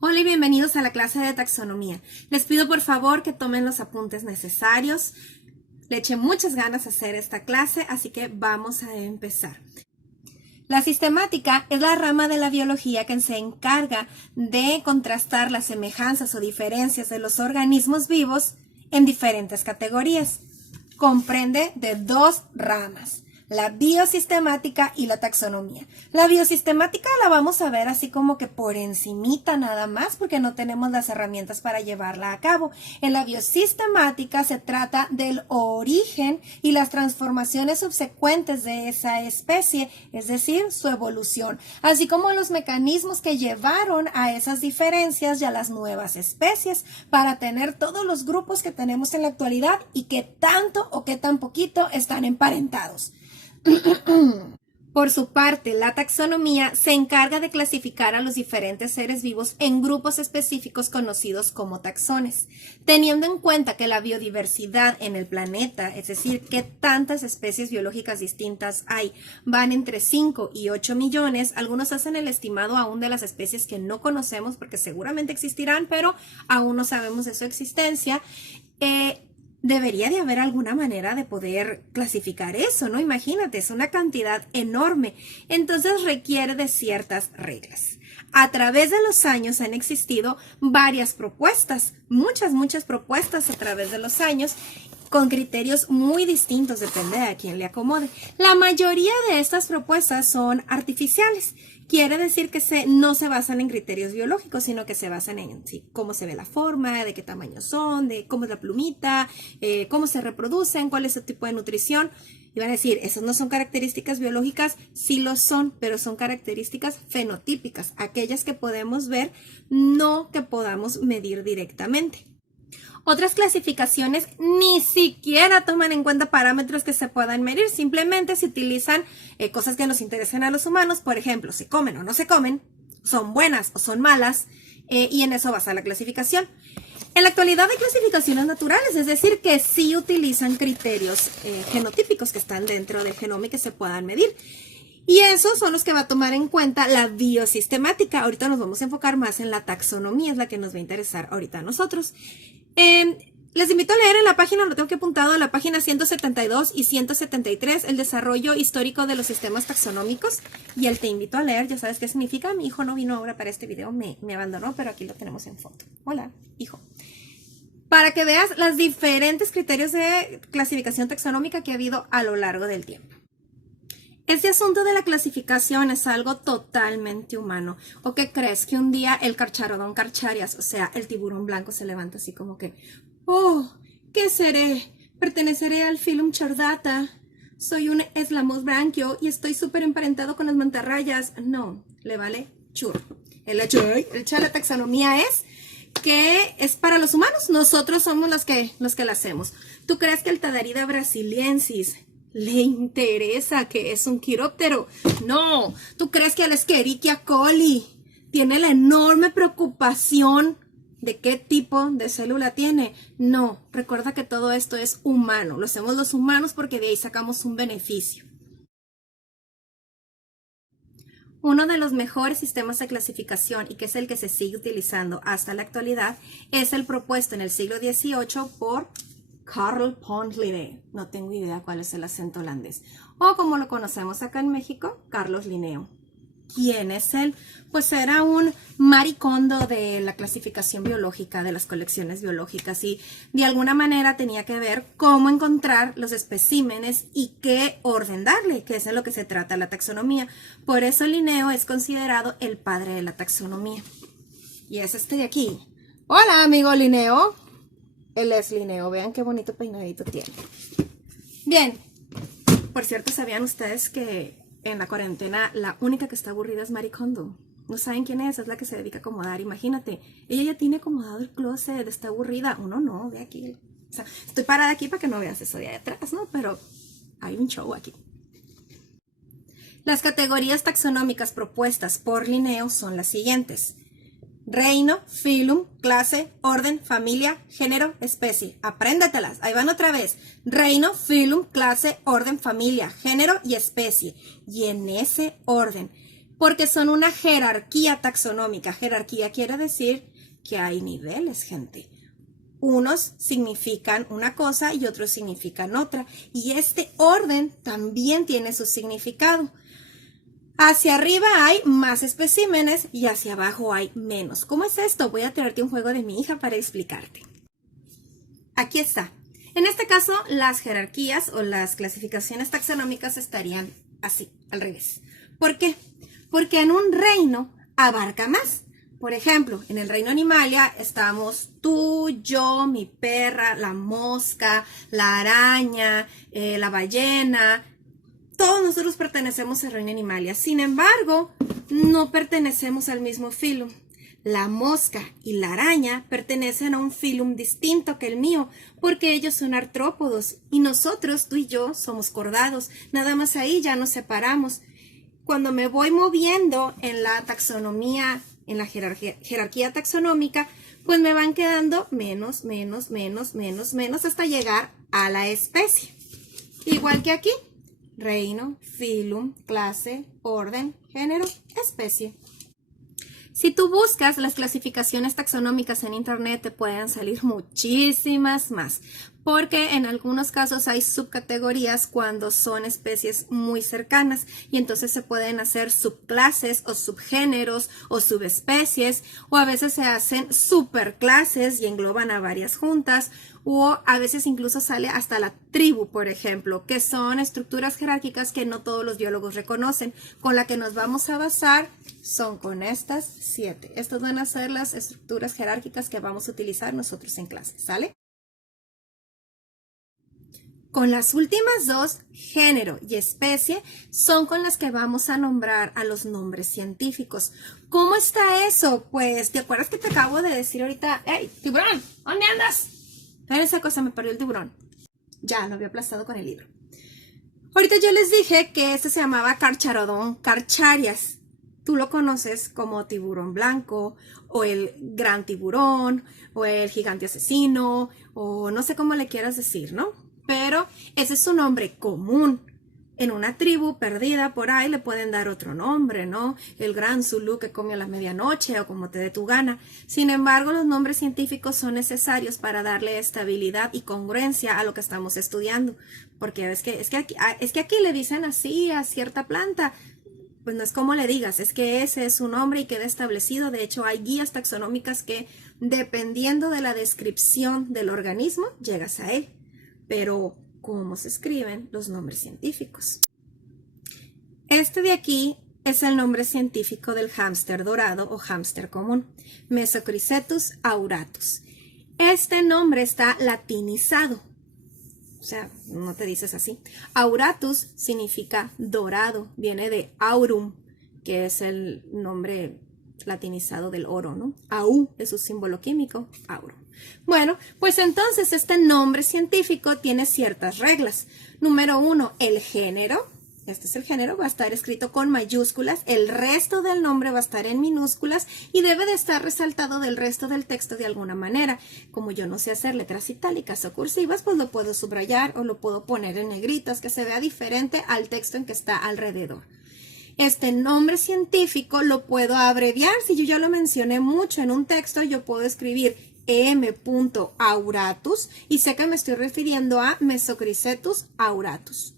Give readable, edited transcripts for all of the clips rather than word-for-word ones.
Hola y bienvenidos a la clase de taxonomía. Les pido por favor que tomen los apuntes necesarios. Le eché muchas ganas a hacer esta clase, así que vamos a empezar. La sistemática es la rama de la biología que se encarga de contrastar las semejanzas o diferencias de los organismos vivos en diferentes categorías. Comprende de dos ramas: la biosistemática y la taxonomía. La biosistemática la vamos a ver así como que por encimita nada más porque no tenemos las herramientas para llevarla a cabo. En la biosistemática se trata del origen y las transformaciones subsecuentes de esa especie, es decir, su evolución, así como los mecanismos que llevaron a esas diferencias y a las nuevas especies para tener todos los grupos que tenemos en la actualidad y que tanto o que tan poquito están emparentados. Por su parte, la taxonomía se encarga de clasificar a los diferentes seres vivos en grupos específicos conocidos como taxones. Teniendo en cuenta que la biodiversidad en el planeta, es decir, que tantas especies biológicas distintas hay, van entre 5 y 8 millones, algunos hacen el estimado aún de las especies que no conocemos porque seguramente existirán, pero aún no sabemos de su existencia. Debería de haber alguna manera de poder clasificar eso, ¿no? Imagínate, es una cantidad enorme. Entonces requiere de ciertas reglas. A través de los años han existido varias propuestas, muchas propuestas a través de los años, con criterios muy distintos, depende de a quién le acomode. La mayoría de estas propuestas son artificiales. Quiere decir que no se basan en criterios biológicos, sino que se basan en cómo se ve la forma, de qué tamaño son, de cómo es la plumita, cómo se reproducen, cuál es su tipo de nutrición. Y van a decir, esas no son características biológicas, sí lo son, pero son características fenotípicas, aquellas que podemos ver, no que podamos medir directamente. Otras clasificaciones ni siquiera toman en cuenta parámetros que se puedan medir, simplemente se utilizan cosas que nos interesen a los humanos, por ejemplo, se comen o no se comen, son buenas o son malas, y en eso basa la clasificación. En la actualidad hay clasificaciones naturales, es decir, que sí utilizan criterios genotípicos que están dentro del genoma y que se puedan medir. Y esos son los que va a tomar en cuenta la biosistemática. Ahorita nos vamos a enfocar más en la taxonomía, es la que nos va a interesar ahorita a nosotros. Les invito a leer en la página, lo tengo que apuntado, en la página 172 y 173, el desarrollo histórico de los sistemas taxonómicos. Y el te invito a leer, ya sabes qué significa. Mi hijo no vino ahora para este video, me abandonó, pero aquí lo tenemos en foto. Hola, hijo. Para que veas los diferentes criterios de clasificación taxonómica que ha habido a lo largo del tiempo. Este asunto de la clasificación es algo totalmente humano. ¿O qué crees? Que un día el Carcharodon carcharias, o sea, el tiburón blanco, se levanta así como que, oh, ¿qué seré? Perteneceré al filum chordata. Soy un eslamosbranquio y estoy súper emparentado con las mantarrayas. No, le vale churro. El hecho de la taxonomía es que es para los humanos. Nosotros somos los que la hacemos. ¿Tú crees que el Tadarida brasiliensis le interesa que es un quiróptero? No. ¿Tú crees que el Escherichia coli tiene la enorme preocupación de qué tipo de célula tiene? No. Recuerda que todo esto es humano. Lo hacemos los humanos porque de ahí sacamos un beneficio. Uno de los mejores sistemas de clasificación, y que es el que se sigue utilizando hasta la actualidad, es el propuesto en el siglo XVIII por Carl von Linné. No tengo idea cuál es el acento holandés. O como lo conocemos acá en México, Carlos Linneo. ¿Quién es él? Pues era un maricondo de la clasificación biológica, de las colecciones biológicas, y de alguna manera tenía que ver cómo encontrar los especímenes y qué orden darle, que es en lo que se trata la taxonomía. Por eso Linneo es considerado el padre de la taxonomía. Y es este de aquí. Hola, amigo Linneo. Él es Linneo, vean qué bonito peinadito tiene. Bien, por cierto, ¿sabían ustedes que en la cuarentena la única que está aburrida es Marie Kondo? ¿No saben quién es? Es la que se dedica a acomodar, imagínate. Ella ya tiene acomodado el closet, está aburrida. Uno no, ve aquí. O sea, estoy parada aquí para que no veas eso de atrás, ¿no? Pero hay un show aquí. Las categorías taxonómicas propuestas por Linneo son las siguientes: reino, filum, clase, orden, familia, género, especie. Apréndatelas. Ahí van otra vez. Reino, filum, clase, orden, familia, género y especie. Y en ese orden. porque son una jerarquía taxonómica. Jerarquía quiere decir que hay niveles, gente. Unos significan una cosa y otros significan otra. Y este orden también tiene su significado. Hacia arriba hay más especímenes y hacia abajo hay menos. ¿Cómo es esto? Voy a traerte un juego de mi hija para explicarte. Aquí está. En este caso, las jerarquías o las clasificaciones taxonómicas estarían así, al revés. ¿Por qué? Porque en un reino abarca más. Por ejemplo, en el reino Animalia estamos tú, yo, mi perra, la mosca, la araña, la ballena. Todos nosotros pertenecemos al reino Animalia. Sin embargo, no pertenecemos al mismo filum. La mosca y la araña pertenecen a un filum distinto que el mío, porque ellos son artrópodos y nosotros, tú y yo, somos cordados. Nada más ahí ya nos separamos. Cuando me voy moviendo en la taxonomía, en la jerarquía taxonómica, pues me van quedando menos, hasta llegar a la especie. Igual que aquí, reino, filum, clase, orden, género, especie. Si tú buscas las clasificaciones taxonómicas en internet, te pueden salir muchísimas más, porque en algunos casos hay subcategorías cuando son especies muy cercanas y entonces se pueden hacer subclases o subgéneros o subespecies, o a veces se hacen superclases y engloban a varias juntas, o a veces incluso sale hasta la tribu, por ejemplo, que son estructuras jerárquicas que no todos los biólogos reconocen. Con la que nos vamos a basar son con estas 7. Estas van a ser las estructuras jerárquicas que vamos a utilizar nosotros en clase, ¿sale? Con las últimas dos, género y especie, son con las que vamos a nombrar a los nombres científicos. ¿Cómo está eso? Pues, ¿te acuerdas que te acabo de decir ahorita? ¡Hey, tiburón! ¿Dónde andas? Mira esa cosa, me perdió el tiburón. Ya, lo había aplastado con el libro. Ahorita yo les dije que este se llamaba Carcharodon carcharias. Tú lo conoces como tiburón blanco, o el gran tiburón, o el gigante asesino, o no sé cómo le quieras decir, ¿no? Pero ese es su nombre común. En una tribu perdida por ahí le pueden dar otro nombre, ¿no? El gran Zulú que come a la medianoche o como te dé tu gana. Sin embargo, los nombres científicos son necesarios para darle estabilidad y congruencia a lo que estamos estudiando. Porque es que aquí le dicen así a cierta planta. Pues no es como le digas, es que ese es su nombre y queda establecido. De hecho, hay guías taxonómicas que, dependiendo de la descripción del organismo, llegas a él. Pero cómo se escriben los nombres científicos. Este de aquí es el nombre científico del hámster dorado o hámster común, Mesochrysetus auratus. Este nombre está latinizado, o sea, no te dices así. Auratus significa dorado, viene de aurum, que es el nombre latinizado del oro, ¿no? Au es su símbolo químico, aurum. Bueno, pues entonces este nombre científico tiene ciertas reglas. Número 1, el género. Este es el género, va a estar escrito con mayúsculas. El resto del nombre va a estar en minúsculas y debe de estar resaltado del resto del texto de alguna manera. Como yo no sé hacer letras itálicas o cursivas, pues lo puedo subrayar o lo puedo poner en negritas, que se vea diferente al texto en que está alrededor. Este nombre científico lo puedo abreviar. Si yo ya lo mencioné mucho en un texto, yo puedo escribir M. auratus y sé que me estoy refiriendo a Mesochrysetus auratus.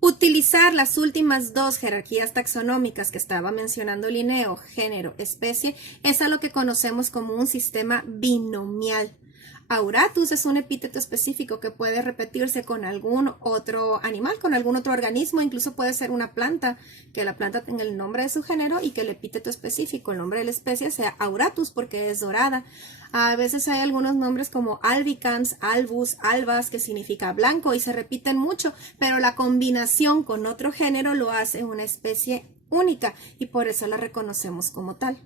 Utilizar las últimas dos jerarquías taxonómicas que estaba mencionando Linneo, género, especie, es a lo que conocemos como un sistema binomial. Auratus es un epíteto específico que puede repetirse con algún otro animal, con algún otro organismo, incluso puede ser una planta, que la planta tenga el nombre de su género y que el epíteto específico, el nombre de la especie, sea Auratus porque es dorada. A veces hay algunos nombres como albicans, albus, albas, que significa blanco y se repiten mucho, pero la combinación con otro género lo hace una especie única y por eso la reconocemos como tal.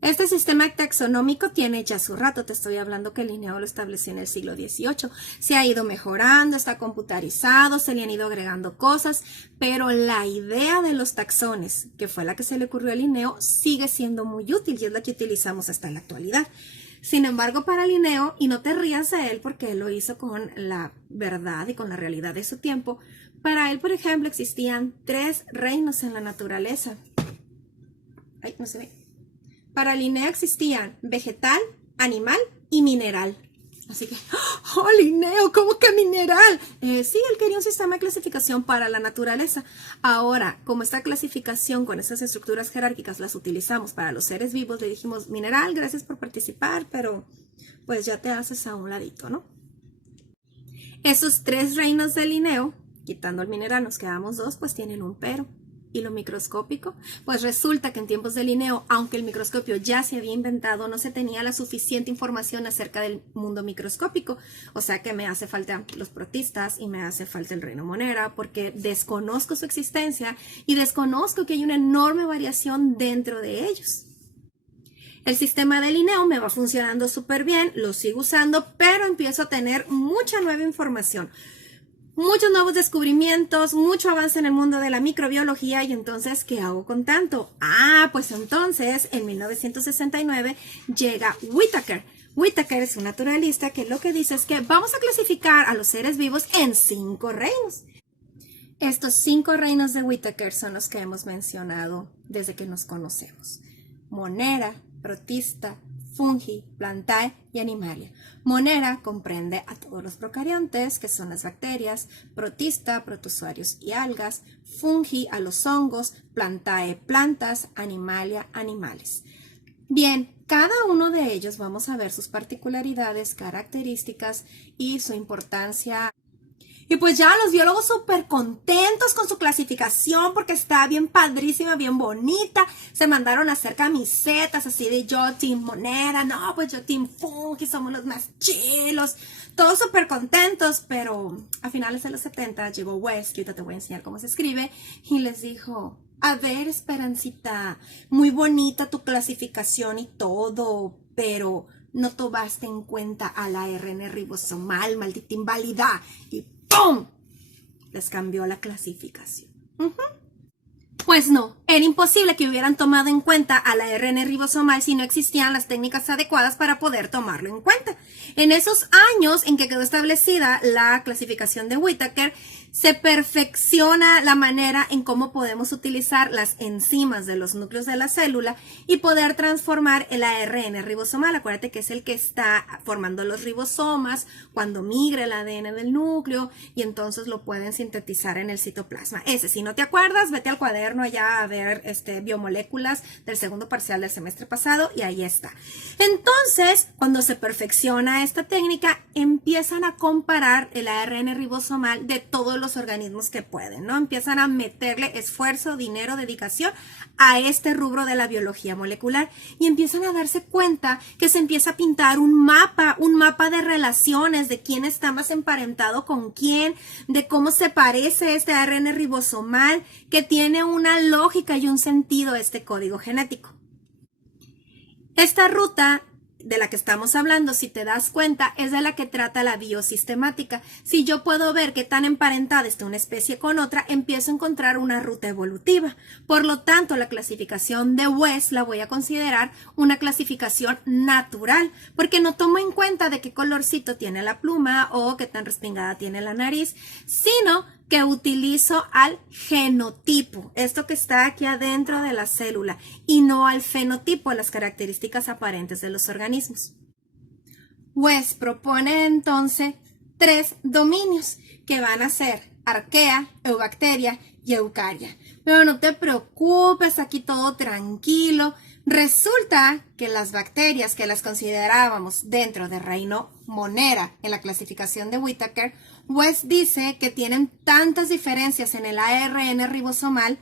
Este sistema taxonómico tiene ya su rato, te estoy hablando que Linneo lo estableció en el siglo XVIII. Se ha ido mejorando, está computarizado, se le han ido agregando cosas, pero la idea de los taxones, que fue la que se le ocurrió a Linneo, sigue siendo muy útil y es la que utilizamos hasta la actualidad. Sin embargo, para Linneo, y no te rías de él porque él lo hizo con la verdad y con la realidad de su tiempo, Para él, por ejemplo, existían 3 reinos en la naturaleza. Ay, no se ve. Para Linneo existían vegetal, animal y mineral. Así que, ¡oh, Linneo! ¿Cómo que mineral? Sí, él quería un sistema de clasificación para la naturaleza. Ahora, como esta clasificación con esas estructuras jerárquicas las utilizamos para los seres vivos, le dijimos, mineral, gracias por participar, pero pues ya te haces a un ladito, ¿no? Esos 3 reinos de Linneo, quitando el mineral nos quedamos 2, pues tienen un pero. ¿Y lo microscópico? Pues resulta que en tiempos de Linneo, aunque el microscopio ya se había inventado, no se tenía la suficiente información acerca del mundo microscópico. O sea que me hace falta los protistas y me hace falta el reino Monera, porque desconozco su existencia y desconozco que hay una enorme variación dentro de ellos. El sistema de Linneo me va funcionando súper bien, lo sigo usando, pero empiezo a tener mucha nueva información. Muchos nuevos descubrimientos, mucho avance en el mundo de la microbiología y entonces, ¿qué hago con tanto? Pues entonces, en 1969 llega Whittaker. Whittaker es un naturalista que lo que dice es que vamos a clasificar a los seres vivos en 5 reinos. Estos 5 reinos de Whittaker son los que hemos mencionado desde que nos conocemos. Monera, protista, fungi, plantae y animalia. Monera comprende a todos los procariontes, que son las bacterias, protista, protozoarios y algas, fungi a los hongos, plantae, plantas, animalia, animales. Bien, cada uno de ellos vamos a ver sus particularidades, características y su importancia. Y pues ya los biólogos súper contentos con su clasificación porque está bien padrísima, bien bonita. Se mandaron a hacer camisetas así de yo team Monera, no, pues yo team Fungi, somos los más chilos. Todos súper contentos, pero a finales de los 70 llegó West, que ahorita te voy a enseñar cómo se escribe, y les dijo, a ver, Esperancita, muy bonita tu clasificación y todo, pero no tomaste en cuenta al ARN ribosomal, maldita inválida, y ¡pum! Les cambió la clasificación. Pues no, era imposible que hubieran tomado en cuenta al ARN ribosomal si no existían las técnicas adecuadas para poder tomarlo en cuenta. En esos años en que quedó establecida la clasificación de Whittaker, se perfecciona la manera en cómo podemos utilizar las enzimas de los núcleos de la célula y poder transformar el ARN ribosomal. Acuérdate que es el que está formando los ribosomas cuando migra el ADN del núcleo y entonces lo pueden sintetizar en el citoplasma. Ese, si no te acuerdas, vete al cuaderno allá a ver biomoléculas del segundo parcial del semestre pasado y ahí está. Entonces, cuando se perfecciona esta técnica, empiezan a comparar el ARN ribosomal de todos los organismos que pueden, ¿no? Empiezan a meterle esfuerzo, dinero, dedicación a este rubro de la biología molecular y empiezan a darse cuenta que se empieza a pintar un mapa de relaciones, de quién está más emparentado con quién, de cómo se parece este ARN ribosomal, que tiene una lógica y un sentido este código genético. Esta ruta de la que estamos hablando, si te das cuenta, es de la que trata la biosistemática. Si yo puedo ver qué tan emparentada está una especie con otra, empiezo a encontrar una ruta evolutiva. Por lo tanto, la clasificación de West la voy a considerar una clasificación natural, porque no tomo en cuenta de qué colorcito tiene la pluma o qué tan respingada tiene la nariz, sino que utilizo al genotipo, esto que está aquí adentro de la célula, y no al fenotipo, las características aparentes de los organismos. West propone entonces 3 dominios que van a ser arquea, eubacteria y eucaria. Pero no te preocupes, aquí todo tranquilo. Resulta que las bacterias que las considerábamos dentro del reino Monera en la clasificación de Whittaker, West dice que tienen tantas diferencias en el ARN ribosomal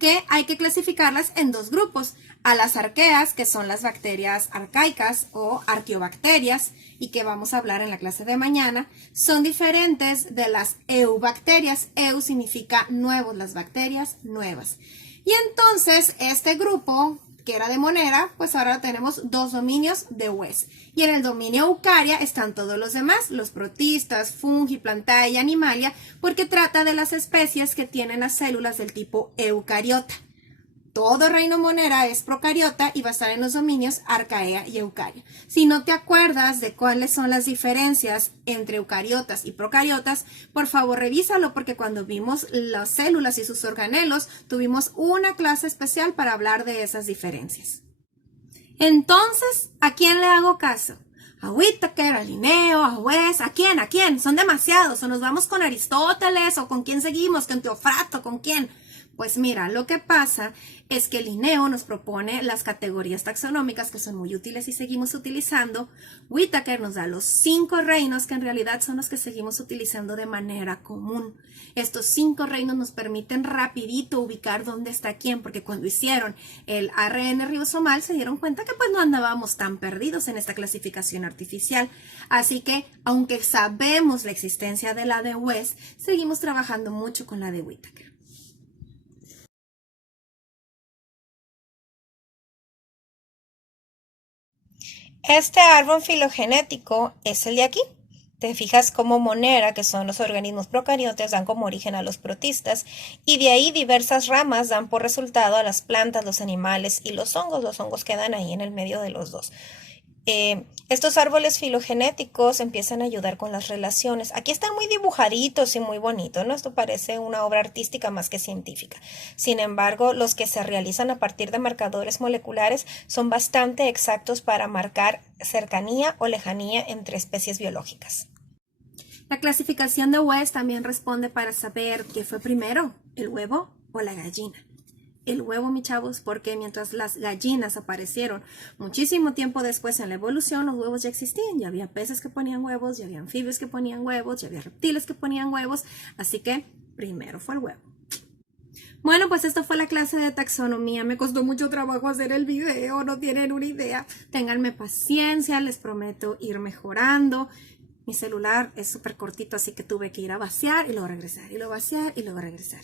que hay que clasificarlas en 2 grupos. A las arqueas, que son las bacterias arcaicas o arqueobacterias, y que vamos a hablar en la clase de mañana, son diferentes de las eubacterias. Eu significa nuevos, las bacterias nuevas. Y entonces este grupo, que era de Monera, pues ahora tenemos 2 dominios de West. Y en el dominio eucaria están todos los demás, los protistas, fungi, plantae y animalia, porque trata de las especies que tienen las células del tipo eucariota. todo reino Monera es procariota y va a estar en los dominios Arcaea y Eucaria. Si no te acuerdas de cuáles son las diferencias entre eucariotas y procariotas, por favor revísalo, porque cuando vimos las células y sus organelos, tuvimos una clase especial para hablar de esas diferencias. Entonces, ¿a quién le hago caso? A Whittaker, a Linneo, a West, ¿a quién? ¿A quién? Son demasiados. O nos vamos con Aristóteles, o con quién seguimos, con Teofrasto, ¿con quién? Pues mira, lo que pasa es que Linneo nos propone las categorías taxonómicas que son muy útiles y seguimos utilizando. Whittaker nos da los 5 reinos que en realidad son los que seguimos utilizando de manera común. Estos 5 reinos nos permiten rapidito ubicar dónde está quién, porque cuando hicieron el ARN ribosomal se dieron cuenta que pues no andábamos tan perdidos en esta clasificación artificial. Así que, aunque sabemos la existencia de la de West, seguimos trabajando mucho con la de Whittaker. Este árbol filogenético es el de aquí. Te fijas cómo Monera, que son los organismos procariotas, dan como origen a los protistas, y de ahí diversas ramas dan por resultado a las plantas, los animales y los hongos. Los hongos quedan ahí en el medio de los dos. Estos árboles filogenéticos empiezan a ayudar con las relaciones. Aquí están muy dibujaditos y muy bonitos, ¿no? Esto parece una obra artística más que científica. Sin embargo, los que se realizan a partir de marcadores moleculares son bastante exactos para marcar cercanía o lejanía entre especies biológicas. La clasificación de West también responde para saber qué fue primero, el huevo o la gallina. El huevo, mis chavos, porque mientras las gallinas aparecieron muchísimo tiempo después en la evolución, los huevos ya existían. Ya había peces que ponían huevos, ya había anfibios que ponían huevos, ya había reptiles que ponían huevos. Así que primero fue el huevo. Bueno, pues esto fue la clase de taxonomía. Me costó mucho trabajo hacer el video, no tienen una idea. Ténganme paciencia, les prometo ir mejorando. Mi celular es súper cortito, así que tuve que ir a vaciar y luego regresar, y luego vaciar y luego regresar.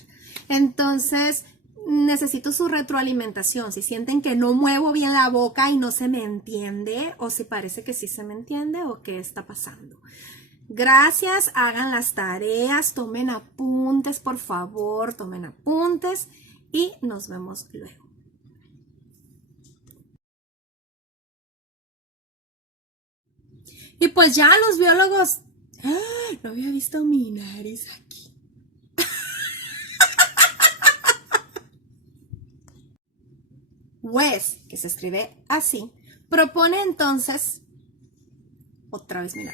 Entonces, necesito su retroalimentación. Si sienten que no muevo bien la boca y no se me entiende, o si parece que sí se me entiende, o qué está pasando. Gracias, hagan las tareas, tomen apuntes, por favor, tomen apuntes y nos vemos luego. Y pues ya los biólogos... ¡Ah! No había visto mi nariz aquí. West, que se escribe así, propone entonces, otra vez, mira,